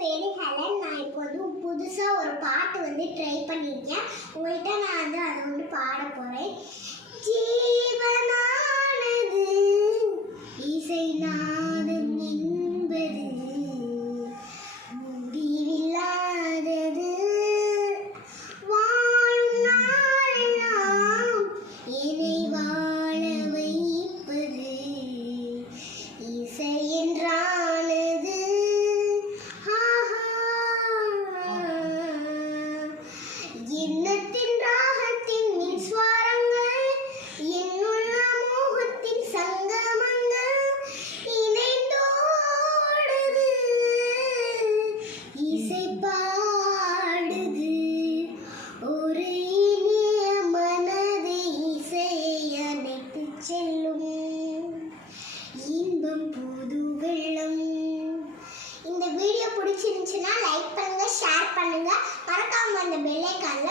பேர் ஹெலன். நான் இப்போ புதுசாக ஒரு பாட்டு ட்ரை பண்ணியிருக்கேன். உங்கள்கிட்ட நான் அதை பாட போகிறேன். ஜீவனானது இசை நாதம் என்பது முடிவில்லாதது. வாழும் நாளெல்லாம் என்னை வாழ வைப்பது இசை என்றானது. எண்ணத்தின் ராகத்தின் மின்ஸ்வரங்கள் என்னுள்ள மோகத்தின் சங்கமங்கள் இணைந்தோடுது இசை பாடுது. ஒரு இனிய மனதை இசையை அணைத்து செல்லும் இன்பம் புது வெள்ளம். இந்த வீடியோ பிடிச்சிருந்துச்சுன்னா லைக் பண்ணுங்க, ஷேர் பண்ணுங்க, மறக்காம அந்த பெல் ஐகான்ல